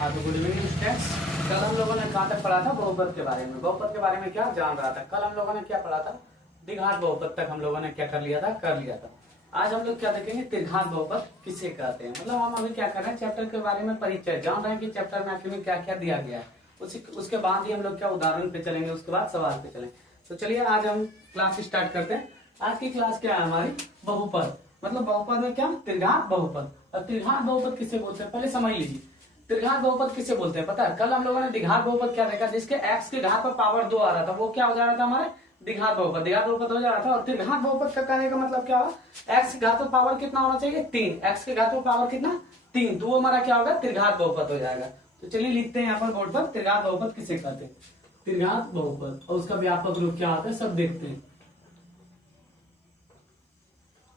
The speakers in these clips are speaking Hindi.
हाँ तो गुड इवनिंग स्टूडेंट्स। कल हम लोगों ने कहाँ तक पढ़ा था? बहुपद के बारे में। बहुपद के बारे में क्या जान रहा था? कल हम लोगों ने क्या पढ़ा था? द्विघात बहुपद तक हम लोगों ने क्या कर लिया था? कर लिया था। आज हम लोग क्या देखेंगे? त्रिघात बहुपद किसे कहते हैं। मतलब हम अभी क्या कर रहे हैं, चैप्टर के बारे में परिचय जान रहे हैं कि चैप्टर में आखिर में क्या क्या दिया गया है। उसके बाद ही हम लोग क्या उदाहरण पे चलेंगे, उसके बाद सवाल पे चलेंगे। तो चलिए आज हम क्लास स्टार्ट करते हैं। आज की क्लास क्या है हमारी? बहुपद। मतलब बहुपद में क्या? त्रिघात बहुपद। और त्रिघात बहुपद किसे बोलते हैं पहले समझ लीजिए। त्रिघात बहुपद किसे बोलते हैं पता है? कल हम लोगों ने द्विघात बहुपद क्या देखा, जिसके x के घात पर पावर 2 आ रहा था, वो क्या हो जा रहा था हमारे? द्विघात बहुपद। द्विघात बहुपद हो जा रहा था। और त्रिघात बहुपद का कहने का मतलब क्या हुआ? x के घात पर पावर कितना होना चाहिए? 3। x के घात पर पावर कितना? 3। तो वो हमारा क्या होगा? त्रिघात बहुपद हो जाएगा। तो चलिए लिखते हैं यहाँ पर बोर्ड पर, त्रिघात बहुपद किसे कहते हैं। त्रिघात बहुपद और उसका व्यापक रूप क्या आता है सब देखते हैं।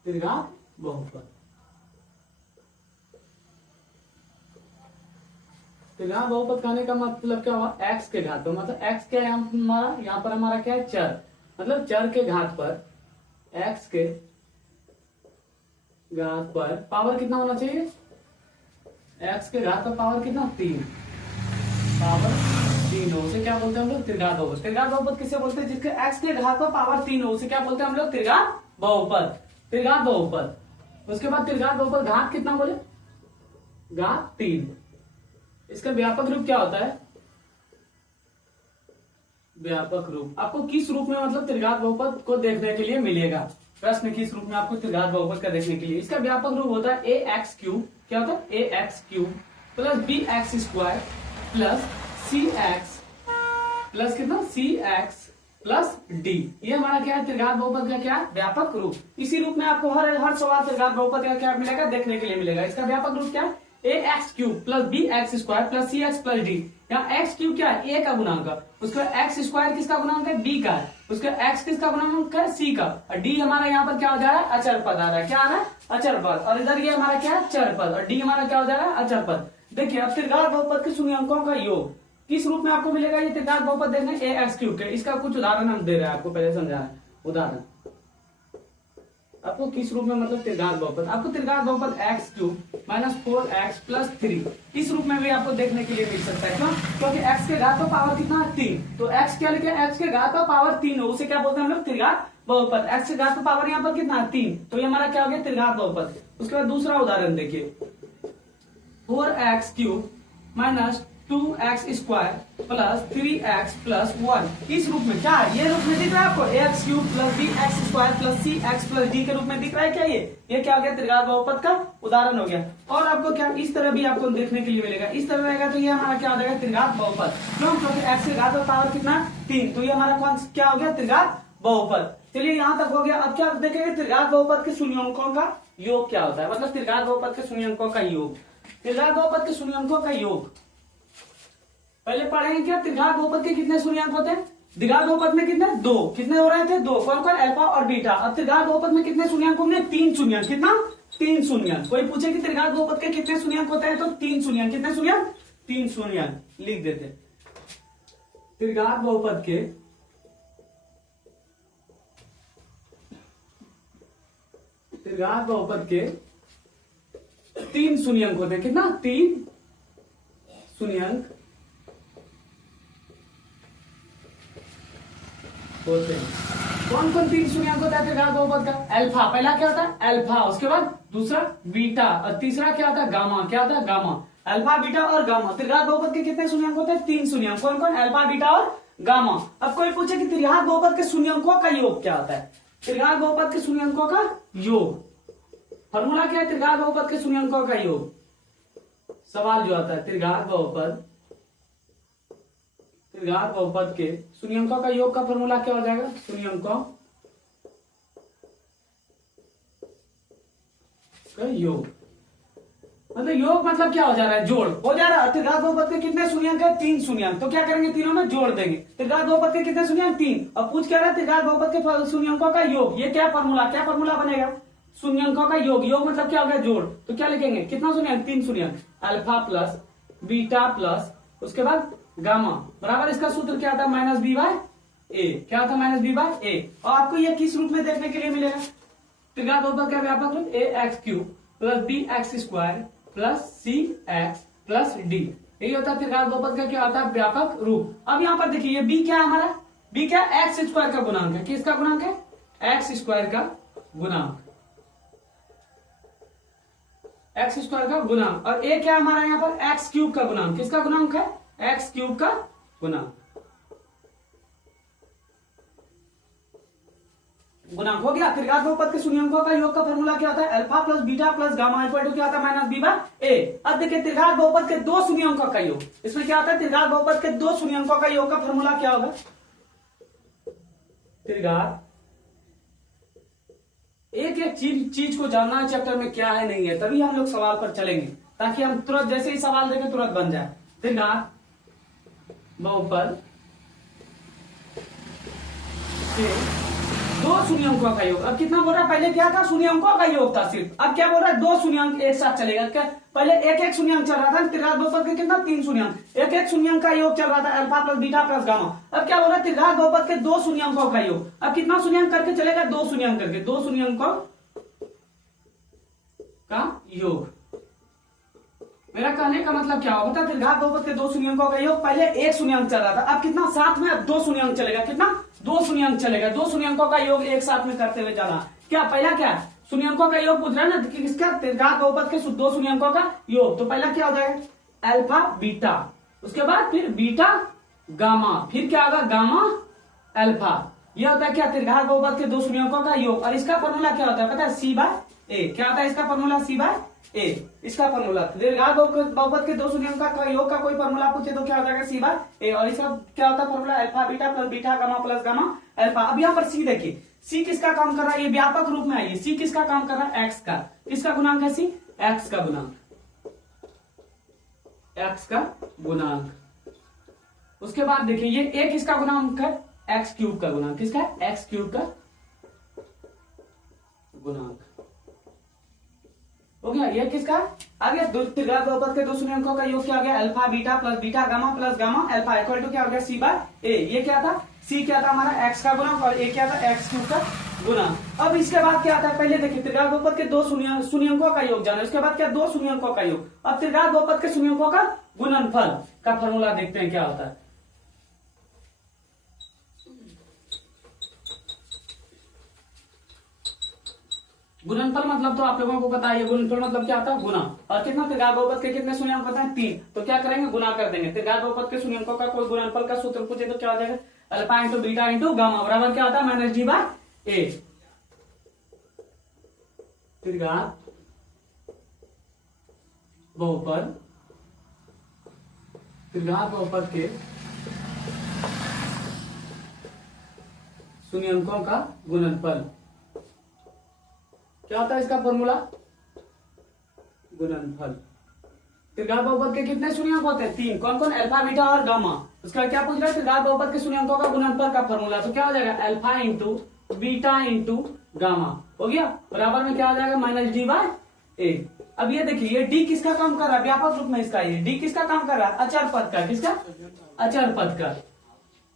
त्रिघात बहुपद, त्रिघात बहुपद कहने का मतलब क्या हुआ? x के घात पर, मतलब x के हमारा यहाँ पर हमारा क्या है? चर। मतलब चर के घात पर, x के घात पर पावर कितना होना चाहिए? x के घात पर पावर कितना? 3। पावर 3 हो, उसे क्या बोलते हैं हम लोग? त्रिघात बहुपद। त्रिघात बहुपद किसे बोलते हैं? जिसके x के घात पर पावर 3 हो, उसे क्या बोलते हैं हम लोग? त्रिघात बहुपद। त्रिघात बहुपद। उसके बाद त्रिघात बहुपद घात कितना बोले? घात 3। इसका व्यापक रूप क्या होता है? व्यापक रूप आपको किस रूप में मतलब त्रिघात बहुपद को देखने के लिए मिलेगा? प्रश्न किस रूप में आपको त्रिघात बहुपद का देखने के लिए? इसका व्यापक रूप होता है ए एक्स क्यूब। क्या होता है? A x cube plus b x square plus c x plus कितना? C x plus d. ये हमारा क्या है? त्रिघात बहुपद का क्या है? व्यापक रूप। इसी रूप में आपको हर सवाल त्रिघात बहुपद का क्या मिलेगा? देखने के लिए मिलेगा। इसका व्यापक रूप क्या है? A x cube plus b x square plus c x plus d. यहाँ एक्स क्यूब क्या है? ए का गुणांक। उसका एक्स स्क्वायर किसका गुणांक है? बी का है। उसका एक्स किसका गुणांक है? सी का। और डी हमारा यहाँ पर क्या हो जा रहा है? अचर पद आ रहा है। क्या आ रहा है? अचर पद। और इधर ये हमारा क्या है? चर पद। और डी हमारा क्या हो जा रहा है? अचर पद। देखिए अब त्रिघात बहुपद के शून्यंकों का योग किस रूप में आपको मिलेगा? ये त्रिघात बहुपद देखने ए एक्स क्यूब के। इसका कुछ उदाहरण हम दे रहे हैं आपको, पहले समझा रहे हैं। उदाहरण आपको किस रूप में मतलब त्रिघात बहुपद, आपको त्रिघात बहुपद x cube minus 4x plus 3 इस रूप में भी आपको देखने के लिए मिल सकता है। क्यों? क्योंकि x के घात पर पावर कितना है? 3। तो x क्या लिखे? x के घात पर पावर 3 हो, उसे क्या बोलते हैं हम लोग? त्रिघात बहुपद। x के घात पर पावर यहाँ पर कितना है? 3। तो ये हमारा क्या हो गया? त्रिघात बहुपद। उसके बाद दूसरा उदाहरण देखिए, 4x cube minus 2x square plus 3x plus 1 इस रूप में क्या है? ये रूप में दिख रहा है आपको? X cube plus b x square plus c x plus d के रूप में दिख रहा है क्या? ये क्या हो गया? त्रिघात बहुपद का उदाहरण हो गया। और आपको क्या इस तरह भी आपको देखने के लिए मिलेगा? इस तरह रहेगा तो ये हमारा क्या हो जाएगा? त्रिघात बहुपद। क्यों? क्योंकि एक्स के घात पर पावर कितना? 3। तो ये हमारा कौन क्या हो गया? त्रिघात बहुपद। चलिए यहाँ तक हो गया। अब क्या देखेंगे? त्रिघात बहुपद के शून्यंकों का योग क्या होता है? मतलब त्रिघात बहुपद के शून्यंकों का योग। त्रिघात बहुपद के शून्यंकों का योग पहले पढ़ेंगे। क्या त्रिघात बहुपद के कितने शून्यंक होते हैं? द्विघात बहुपद में कितने? 2। कितने हो रहे थे? 2। कौन कौन? अल्फा और बीटा। अब त्रिघात बहुपद में कितने शून्यंक होंगे? 3 शून्यंक। कितना? 3 शून्यंक। कोई पूछे कि त्रिघात बहुपद के कितने शून्यंक होते हैं तो 3 शून्यंक। कितने शून्यंक? 3 शून्यंक लिख देते। त्रिघात बहुपद के त्रिघात बहुपद के 3 शून्यंक होते हैं। कितना? 3 शून्यंक होते हैं। कौन कौन 3 शून्यंक होता है त्रिघात बहुपद का? अल्फा, पहला क्या होता है? अल्फा। उसके बाद दूसरा बीटा और तीसरा क्या होता है? गामा। क्या होता है? गामा। अल्फा, बीटा और गामा। त्रिघात बहुपद के कितने शून्यंक होते हैं? 3 शून्यंक। कौन कौन? अल्फा, बीटा और गामा। अब कोई पूछे कि त्रिघात बहुपद के शून्यंकों का योग क्या होता है? त्रिघात बहुपद के शून्यंकों का योग फॉर्मूला क्या है? त्रिघात बहुपद के शून्यंकों का योग। सवाल जो आता है त्रिघात बहुपद के शून्यंकों का योग का फॉर्मूला क्या हो जाएगा? शून्यंकों का योग मतलब योग मतलब क्या हो जा रहा है? जोड़ हो जा रहा है। त्रिघात बहुपद के कितने शून्यंक है? 3 शून्यंक। तो क्या करेंगे? तीनों में जोड़ देंगे। त्रिघात बहुपद के कितने शून्यंक? 3। और पूछ क्या रहा है? त्रिघात बहुपद के शून्यंकों का योग। ये क्या फॉर्मूला बनेगा? शून्यंकों का योग। योग मतलब क्या हो गया? जोड़। तो क्या लिखेंगे? कितना शून्यंक? 3 शून्यंक। अल्फा प्लस बीटा प्लस उसके बाद गामा बराबर इसका सूत्र क्या था? माइनस बी बाय ए। क्या था? माइनस बी बाय ए। और आपको ये किस रूप में देखने के लिए मिलेगा? त्रिघात बहुपद का व्यापक रूप a x cube plus b x square plus c x plus d. यही होता है त्रिघात बहुपद का क्या होता है व्यापक रूप। अब यहाँ पर देखिए ये बी क्या है हमारा, बी क्या है एक्स स्क्वायर का गुणांक है। किसका गुणांक है, एक्स स्क्वायर का गुणांक, एक्स स्क्वायर का गुणांक। और ए क्या हमारा यहाँ पर एक्स क्यूब का गुणांक। किसका गुणांक है, एक्स क्यूब का गुणांक। गुणांक हो गया। त्रिघात बहुपद के शून्यंकों का योग का फॉर्मूला क्या होता है, alpha plus beta plus gamma equal to क्या होता है माइनस बी बाय ए। अब देखिए त्रिघात बहुपद के दो शून्यंकों का योग, इसमें क्या होता है त्रिघात बहुपद के दो शून्यंकों का योग का फॉर्मूला क्या होगा, त्रिघात एक एक चीज को जानना है चैप्टर में क्या है नहीं है, तभी हम लोग सवाल पर चलेंगे, ताकि हम तुरंत जैसे ही सवाल देखें तुरंत बन जाए। त्रिघात बहुपद के दो शून्यंकों का योग। अब कितना बोल रहा है, पहले क्या था शून्यंकों का योग था सिर्फ, अब क्या बोल रहा है दो शून्यंक एक साथ चलेगा। क्या पहले एक एक शून्यंक चल रहा था, त्रिघात बहुपद के कितना तीन शून्यंक, एक एक शून्यंक का योग चल रहा था alpha plus beta plus gamma. अब क्या बोल रहा है त्रिघात बहुपद के दो शून्यंकों का योग। अब कितना शून्यंक करके चलेगा, दो शून्यंक करके, दो शून्यंकों का योग। मेरा कहने का मतलब क्या होगा, त्रिघात बहुपद के दो शून्यंकों का योग, पहले एक शून्यंक चल रहा था, अब कितना साथ में अब दो शून्यंक चलेगा, कितना दो शून्यंक चलेगा, दो शून्यंकों का योग एक साथ में करते हुए जाना। क्या पहला क्या शून्यंकों का योग पूछ रहा है ना, किसका त्रिघात बहुपद के दो शून्यंकों का योग। तो पहला क्या हो जाएगा अल्फा बीटा, उसके बाद फिर बीटा गामा, फिर क्या होगा गामा अल्फा। यह होता है क्या त्रिघात बहुपद के दो शून्यंकों का योग। और इसका फॉर्मूला क्या होता है पता है, सी बाय ए। क्या होता है इसका फॉर्मूला, सी बाय ए, इसका फॉर्मूला। त्रिघात बहुपद के दो शून्यंकों का योग का कोई फॉर्मूला पूछे तो क्या हो जाएगा, सी बाय ए। और इसका क्या होता है formula, alpha beta plus beta gamma plus gamma alpha. अब यहाँ पर सी देखिए, सी किसका काम कर रहा है, ये व्यापक रूप में आइए, सी किसका काम कर रहा है, एक्स का। किसका गुणांक है सी, एक्स का गुणांक, एक्स का गुणांक। उसके बाद देखिए ये ए किसका गुणांक है, एक्स क्यूब का गुणांक। किसका है, एक्स क्यूब का गुणांक हो गया। ये किसका आगे त्रिघात बहुपद के दो शून्यंकों का योग क्या हो गया, alpha beta plus gamma alpha equal to क्या हो गया, सी बाय ए। ये क्या था, सी क्या था हमारा एक्स का गुणांक, और ए क्या था एक्स क्यूब का गुणांक। अब इसके बाद क्या आता है, पहले देखिए त्रिघात बहुपद के दो शून्यंकों का योग जाना, उसके बाद क्या दो शून्यंकों का योग। अब त्रिघात बहुपद के शून्यंकों का गुणनफल का फॉर्मूला देखते हैं क्या होता है। गुणनफल मतलब तो आप लोगों को पता है, गुणनफल मतलब क्या होता है गुना। और कितना त्रिघात बहुपद के कितने शून्यंक पता है, तीन। तो क्या करेंगे, गुना कर देंगे। त्रिघात बहुपद के शून्यंकों का कोई गुणनफल का सूत्र पूछे तो क्या हो जाएगा, alpha into beta into gamma बराबर क्या होता है माइनस डी बाय ए। त्रिघात बहुपद, त्रिघात बहुपद के शून्यंकों का गुणनफल क्या होता है, इसका फॉर्मूला गुणनफल। त्रिघात बहुपद के कितने शून्यंक होते हैं, तीन। कौन कौन, अल्फा बीटा और गामा। उसका क्या पूछ रहा है, त्रिघात बहुपद के शून्यंकों का गुणनफल का फॉर्मूला। तो क्या हो जाएगा, alpha into beta into gamma हो गया, बराबर में क्या हो जाएगा माइनस डी बाय ए। अब ये देखिए ये डी किसका काम कर रहा है, व्यापक रूप में इसका ये डी किसका काम कर रहा है, अचर पद का। किसका, अचर पद का।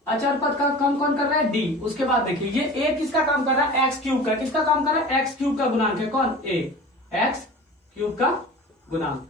अचर पद का काम कौन कर रहा है, डी। उसके बाद देखिए ये ए किसका काम कर रहा है, एक्स क्यूब का। किसका काम कर रहा है, एक्स क्यूब का गुणांक है कौन, ए, एक्स क्यूब का गुणांक।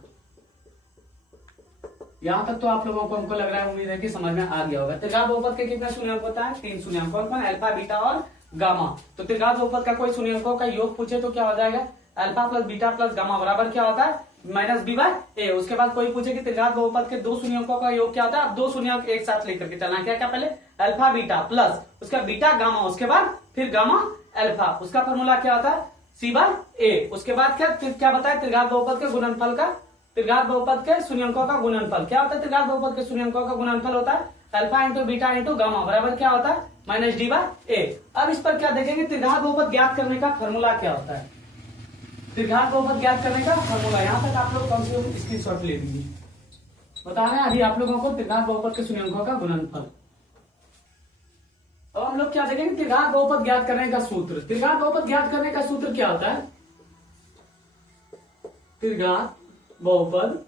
यहां तक तो आप लोगों को हमको लग रहा है, उम्मीद है कि समझ में आ गया होगा। त्रिघात बहुपद के कितने शून्यंक होता है, तीन शून्यंक। कौन कौन, अल्फा बीटा और गामा। तो त्रिघात बहुपद का कोई शून्यंकों का योग पूछे तो क्या हो जाएगा, alpha plus beta plus gamma बराबर क्या होता है माइनस बी बाय ए। उसके बाद कोई पूछे कि त्रिघात बहुपद के दो शून्यंकों का योग क्या होता है, अब दो शून्यंक एक साथ लेकर के चलना। क्या क्या, पहले अल्फा बीटा प्लस उसका बीटा गामा, उसके बाद फिर गामा अल्फा। उसका फॉर्मूला क्या होता है, सी बाय ए। उसके बाद क्या बताया, त्रिघात बहुपद के गुणनफल का, त्रिघात बहुपद के शून्यंकों का गुणनफल क्या होता है, त्रिघात बहुपद के शून्यंकों का गुणनफल होता है alpha into beta into gamma बराबर क्या होता है माइनस डी बाय ए। अब इस पर क्या देखेंगे, त्रिघात बहुपद ज्ञात करने का फॉर्मूला क्या होता है, त्रिघात बहुपद ज्ञात करने का फॉर्मूला। यहां तक आप लोग कम से कम स्क्रीनशॉट ले लीजिए। बता रहे हैं अभी आप लोगों को त्रिघात बहुपद के शून्यंकों का गुणनफल। अब हम लोग क्या देखेंगे, त्रिघात बहुपद ज्ञात करने का सूत्र। त्रिघात बहुपद ज्ञात करने का सूत्र क्या होता है, त्रिघात बहुपद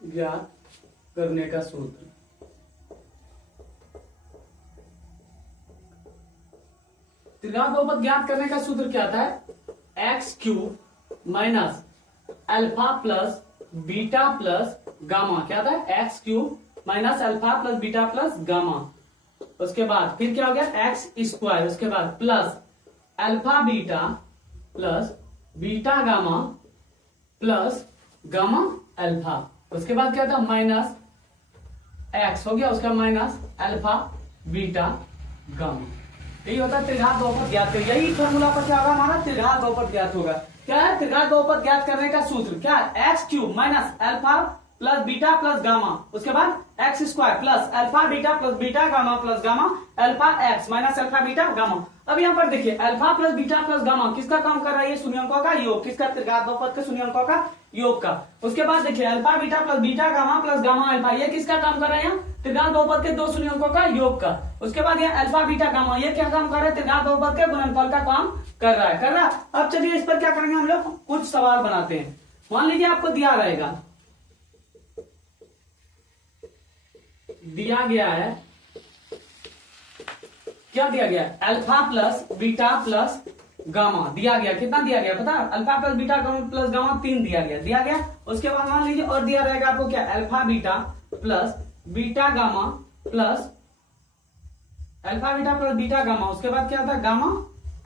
ज्ञात करने का सूत्र। त्रिघात बहुपद ज्ञात करने का सूत्र क्या था, x cube minus alpha plus beta plus gamma, क्या था x cube minus alpha plus beta plus gamma. उसके बाद फिर क्या हो गया एक्स स्क्वायर, उसके बाद plus alpha beta plus beta gamma plus gamma alpha. उसके बाद क्या था माइनस एक्स हो गया, उसका माइनस अल्फा बीटा गामा। यही होता है त्रिघात बहुपद ज्ञात कर, यही फॉर्मूला पर क्या होगा हमारा त्रिघात बहुपद ज्ञात होगा। क्या है त्रिघात बहुपद ज्ञात करने का सूत्र, क्या x cube minus alpha plus beta plus gamma, उसके बाद x square plus alpha beta plus beta gamma plus gamma alpha x minus alpha beta gamma. अब यहाँ पर देखिए alpha plus beta plus gamma किसका काम कर रहा है, ये शून्यंकों का योग, किसका त्रिघात बहुपद के शून्यंकों का योग का। उसके बाद देखिए alpha beta plus beta gamma plus gamma alpha, ये किसका काम कर रहे हैं त्रिघात बहुपद के दो शून्यंकों का योग का। उसके बाद ये अल्फा बीटा गामा ये क्या काम कर रहा है त्रिघात बहुपद के गुणनफल का काम कर रहा है। अब चलिए इस पर क्या करेंगे हम लोग, कुछ सवाल बनाते हैं। मान लीजिए आपको दिया रहेगा, दिया गया है, क्या दिया गया alpha plus beta plus gamma दिया गया, कितना दिया गया पता, alpha plus beta plus gamma 3 दिया गया। उसके बाद मान लीजिए और दिया रहेगा आपको क्या alpha beta plus beta gamma plus alpha beta plus beta gamma, उसके बाद क्या था गामा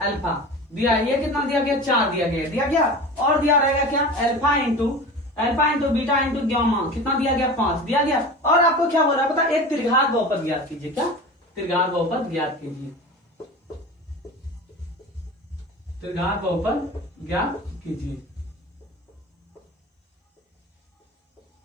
अल्फा दिया, ये कितना दिया गया 4 दिया गया। और दिया रहेगा क्या alpha into beta into gamma, कितना दिया गया 5 दिया गया। और आपको क्या हो रहा है पता, एक त्रिघात बहुपद ज्ञात कीजिए, क्या त्रिघात बहुपद ज्ञात कीजिए, त्रिघात बहुपद ज्ञात कीजिए।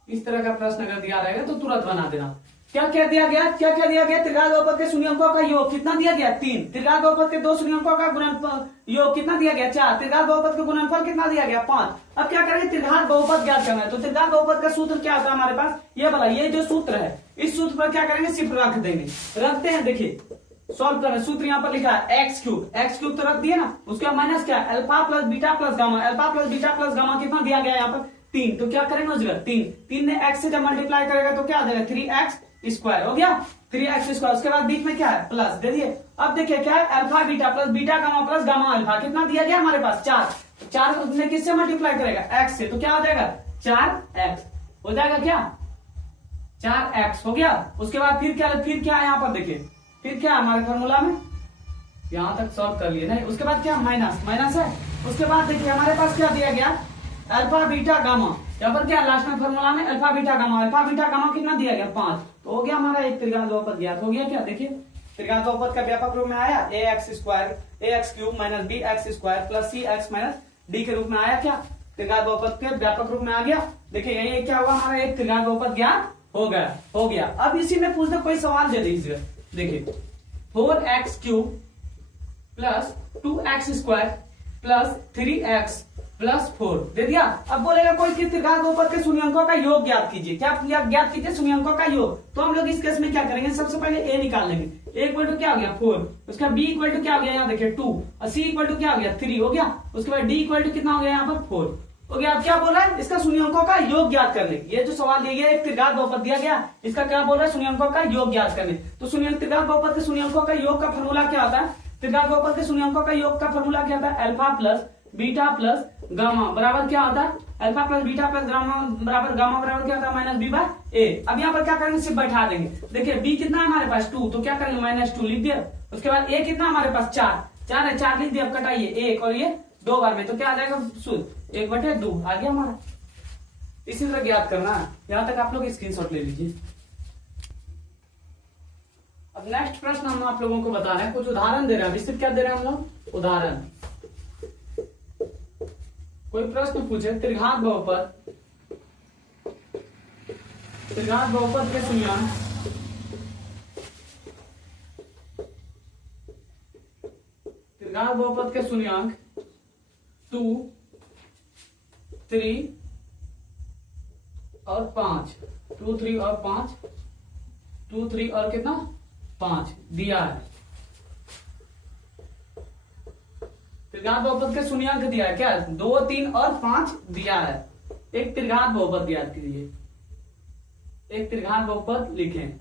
इस तरह का प्रश्न अगर दिया रहेगा तो तुरंत बना देना। क्या क्या दिया गया त्रिघात बहुपद के शून्यंकों का योग कितना दिया गया 3, त्रिघात बहुपद के दो शून्यंकों का गुणनफल योग कितना दिया गया 4, त्रिघात बहुपद का गुणनफल कितना दिया गया 5। अब क्या करेंगे त्रिघात बहुपद ज्ञात करना है, तो त्रिघात बहुपद का सूत्र क्या होता है हमारे पास, ये वाला, ये जो सूत्र है इस सूत्र पर क्या करेंगे सिर्फ रख देंगे, रखते हैं। देखिए सॉल्व करें, सूत्र यहाँ पर लिखा है एक्स क्यूब तो रख दिया ना, उसका माइनस क्या alpha plus beta plus gamma, alpha plus beta plus gamma कितना दिया गया यहाँ पर 3, तो क्या करेंगे उस जगह 3 ने एक्स से जब मल्टीप्लाई करेगा तो क्या आ जाएगा 3x स्क्वायर हो गया 3x स्क्वायर। उसके बाद बीच में क्या है प्लस दे दिए। अब देखिए क्या है alpha beta plus beta gamma plus gamma alpha कितना दिया गया हमारे पास 4 ने किससे मल्टीप्लाई करेगा x से, तो क्या हो जाएगा 4x हो जाएगा, क्या 4x हो गया। उसके बाद फिर क्या है यहाँ पर देखिए, फिर क्या है हमारे फॉर्मूला में, यहां तक सॉल्व कर लिए नहीं। उसके बाद क्या माइनस है। उसके बाद देखिए हमारे पास क्या दिया गया अल्फा बीटा गामा, यहाँ पर क्या लास्ट में फॉर्मूला में अल्फा बीटा गामा कितना दिया गया 5, तो हो गया हमारा एक त्रिघात बहुपद ज्ञात हो गया। क्या देखिए त्रिघात बहुपद का व्यापक रूप में आया ax cube minus bx square plus cx minus d के रूप में आया, क्या त्रिघात बहुपद के व्यापक रूप में आ गया। देखिए यही क्या हुआ हमारा एक त्रिघात बहुपद ज्ञात हो गया। अब इसी में पूछते कोई सवाल दे दीजिए, देखिए 4x cube plus 2x square plus 3x plus 4 दे दिया। अब बोलेगा कोई त्रिघात बहुपद के शून्यंकों का योग ज्ञात कीजिए, क्या ज्ञात कीजिए शून्यंकों का योग। तो हम लोग इस केस में क्या करेंगे, सबसे पहले a निकाल लेंगे, a इक्वल टू क्या हो गया 4, उसका b इक्वल टू क्या हो गया यहाँ देखिए 2 और c इक्वल टू क्या हो गया 3 हो गया। उसके बाद d इक्वल टू कितना हो गया यहाँ पर 4 हो गया। अब क्या बोल रहा है इसका शून्यंकों का योग ज्ञात करने, ये जो सवाल दिया गया एक त्रिघात बहुपद दिया गया, इसका क्या बोल रहा है शून्यंकों का योग ज्ञात करने। तो त्रिघात बहुपद के शून्यंकों का योग का फॉर्मूला क्या होता है, त्रिघात बहुपद के शून्यंकों का योग का फॉर्मूला क्या होता है alpha plus beta plus gamma बराबर क्या होता है alpha plus beta plus gamma बराबर क्या होता है माइनस बी बाय ए। अब यहाँ पर क्या करेंगे सिर्फ बैठा देंगे, देखिए बी कितना है हमारे पास 2, तो क्या करेंगे -2 लिख दिया। उसके बाद ए कितना हमारे पास 4 है 4 लिख दिया। अब कटाइए 1 और ये 2 बार में, तो क्या आ जाएगा शुद्ध 1/2 आ गया हमारा। इसी तरह ज्ञात करना है, यहाँ तक आप लोग स्क्रीनशॉट ले लीजिए। अब नेक्स्ट प्रश्न हम आप लोगों को बता रहे हैं, कुछ उदाहरण दे रहे हैं। विस्तृत क्या दे रहे हैं हम लोग उदाहरण। कोई प्रश्न पूछे त्रिघात बहुपद के शून्यंक शून्यंक 2, 3 और 5 2, 3 और 5 2, 3 और कितना 5 दिया है। त्रिघात बहुपद के शून्यंक दिया है, क्या 2, 3 और 5 दिया है। एक त्रिघात बहुपद ज्ञात कीजिए, एक त्रिघात बहुपद लिखें।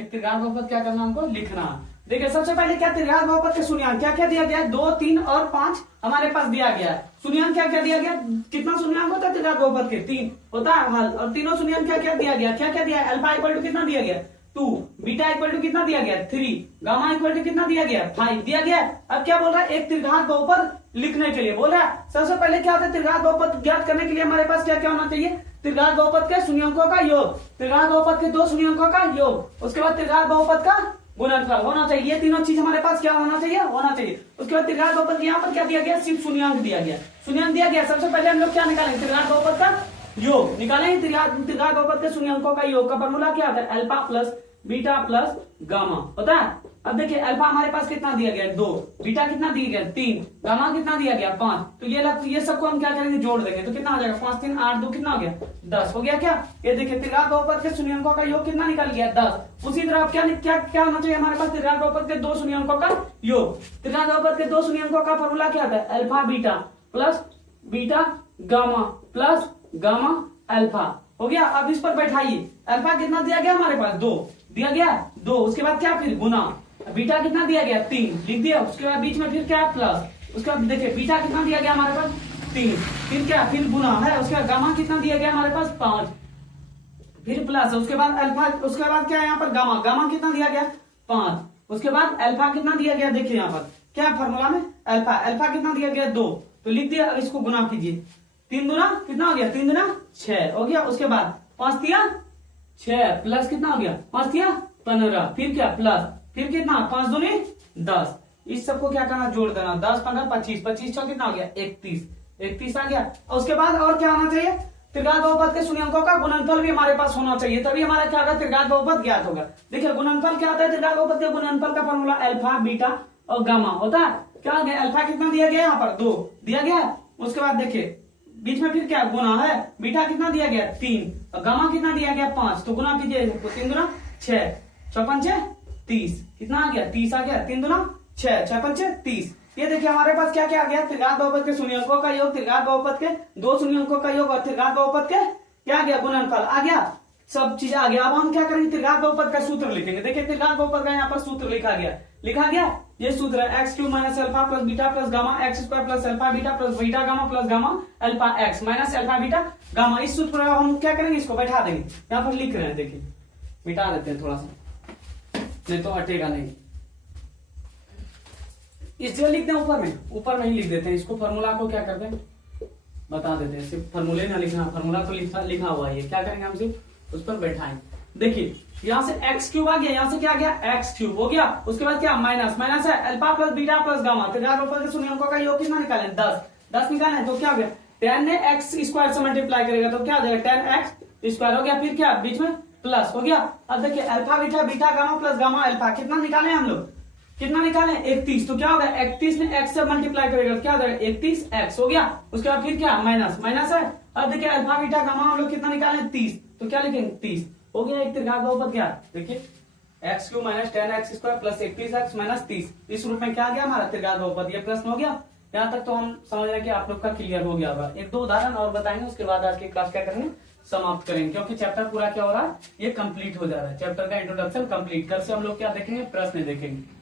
एक त्रिघात बहुपद क्या करना हमको लिखना। देखिए सबसे पहले क्या त्रिघात बहुपद के शून्यंक क्या क्या दिया गया, 2, 3 और 5 हमारे पास दिया गया है। शून्यंक क्या क्या दिया गया, कितना शून्यंक होता है त्रिघात बहुपद के, 3 होता है हल। और तीनों शून्यंक क्या क्या दिया गया, क्या क्या दिया, अल्फा इक्वल टू कितना दिया गया 2, बीटा इक्वल टू कितना दिया गया 3, गामा इक्वल टू कितना दिया गया 5 दिया गया। अब क्या बोल रहा है, एक त्रिघात बहुपद लिखने के लिए बोल रहा है। सबसे पहले क्या होता है, त्रिघात बहुपद ज्ञात करने के लिए हमारे पास क्या क्या होना चाहिए, त्रिघात बहुपद के शून्यंकों का योग, त्रिघात बहुपद के दो शून्यंकों का योग, उसके बाद त्रिघात बहुपद का गुणनफल होना चाहिए। ये तीनों चीज हमारे पास क्या होना चाहिए, होना चाहिए। उसके बाद त्रिघात बहुपद यहाँ पर क्या दिया गया, सिर्फ शून्यंक दिया गया, शून्यंक दिया गया। सबसे पहले हम लोग क्या निकालेंगे, त्रिघात बहुपद का योग निकालेंगे। त्रिघात बहुपद के शून्यंकों का योग का फॉर्मूला क्या होता है, alpha plus beta plus gamma होता है। अब देखिए अल्फा हमारे पास कितना दिया गया 2, बीटा कितना दिया गया 3, गामा कितना दिया गया 5। तो ये सबको हम क्या करेंगे, जोड़ देंगे। तो कितना आ जाएगा 5 3 8 2 कितना हो गया 10 हो गया। क्या ये देखिए त्रिघात बहुपद के शून्यंकों का योग कितना निकल गया 10। उसी तरह क्या क्या क्या होना चाहिए हमारे पास, त्रिघात बहुपद के दो शून्यंकों का योग। त्रिघात बहुपद के दो शून्यंकों का फॉर्मूला क्या होता है, alpha beta plus beta gamma plus gamma alpha हो गया। अब इस पर बैठाइए, अल्फा कितना दिया गया हमारे पास 2 दिया गया 2, उसके बाद क्या फिर गुना, बीटा कितना दिया गया 3 लिख दिया, उसके बाद बीच में फिर क्या प्लस, उसके बाद देखिए बीटा कितना दिया गया हमारे पास 3, फिर क्या फिर गुना है, उसके बाद गामा कितना दिया गया हमारे पास 5, फिर प्लस, उसके बाद अल्फा, उसके बाद क्या है यहाँ पर गामा, गामा कितना दिया गया 5, उसके बाद अल्फा कितना दिया गया, देखिए यहाँ पर क्या फॉर्मूला में अल्फा, अल्फा कितना दिया गया 2, तो लिख दिया। अब इसको गुना कीजिए, 3 दूना कितना हो गया, 3 दूना 6 हो गया। उसके बाद 5 दिया 6 प्लस कितना हो गया 5 दिया 15, फिर क्या प्लस, फिर कितना 5 दूनी 10। इस सबको क्या करना, जोड़ देना, 10 15 25, 25 छह कितना हो गया 31, 31 आ गया। और उसके बाद और क्या होना चाहिए, त्रिघात बहुपद के शून्यंकों का गुणनफल भी हमारे पास होना चाहिए, तभी हमारा क्या होगा, त्रिघात बहुपद ज्ञात होगा। देखिए गुणनफल क्या होता है, त्रिघात बहुपद के गुणनफल का फॉर्मूला अल्फा बीटा और गामा होता है। क्या हो गया, अल्फा कितना दिया गया यहाँ पर 2 दिया गया, उसके बाद देखिए बीच में फिर क्या गुना है, बीटा कितना दिया गया 3 और गामा कितना दिया गया 5, तो गुना कीजिए, 3 दूना 6 6 5 30 कितना आ गया 30 आ गया, 3 दूना 6 6 5 30। ये देखिए हमारे पास क्या क्या आ गया, त्रिघात बहुपद के शून्यंकों का योग, त्रिघात बहुपद के दो शून्यंकों का योग और त्रिघात बहुपद के क्या आ गया गुणनफल आ गया, सब चीज आ गया। अब हम क्या करेंगे, त्रिघात बहुपद का सूत्र लिखेंगे। देखिए त्रिघात बहुपद का यहाँ पर सूत्र लिखा गया ये सूत्र है x cube minus alpha plus beta plus gamma x square plus alpha beta plus beta gamma plus gamma alpha x minus alpha beta gamma. इस सूत्र पर हम क्या करेंगे, इसको बैठा देंगे, यहाँ पर लिख रहे हैं, देखिए मिटा देते हैं थोड़ा सा, नहीं तो हटेगा नहीं। इस जगह लिख दें ऊपर में ही लिख देते हैं, इसको फॉर्मूला को क्या करते हैं बता देते हैं, सिर्फ फॉर्मूले ना लिखना, फॉर्मूला तो लिखा हुआ है। क्या करेंगे हम सिर्फ उस पर बैठाएंगे। देखिए यहाँ से एक्स क्यूब आ गया, यहाँ से क्या आ गया एक्स क्यूब हो गया, उसके बाद क्या माइनस है alpha plus beta plus gamma, त्रिघात बहुपद के शून्यंकों का योग कितना निकाले 10 निकाले, तो क्या हो गया 10 ने एक्स स्क्वायर से मल्टीप्लाई करेगा तो क्या आ जाएगा 10 एक्स स्क्वायर हो गया, फिर क्या बीच में प्लस हो गया। अब देखिए alpha beta beta gamma plus gamma alpha कितना निकाले हम लोग, कितना निकाले 31, तो क्या होगा 31 में एक्स से मल्टीप्लाई करेगा तो क्या हो जाएगा 31 एक्स हो गया। उसके बाद फिर क्या माइनस है। अब देखिए अल्फा बीटा गामा हम लोग कितना निकाले 30, तो क्या लिखेंगे 30 हो गया। एक त्रिघात बहुपद क्या, देखिए x cube minus 10 x square plus 31 x minus 30, इस रूप में क्या आ गया हमारा त्रिघात बहुपद। ये प्रश्न हो गया, यहाँ तक तो हम समझ रहे हैं कि आप लोग का क्लियर हो गया होगा। एक दो उदाहरण और बताएंगे, उसके बाद आज की क्लास क्या करेंगे समाप्त करेंगे, क्योंकि चैप्टर पूरा क्या हो रहा है ये कंप्लीट हो जा रहा है। चैप्टर का इंट्रोडक्शन कंप्लीट, कल से हम लोग क्या देखेंगे प्रश्न देखेंगे।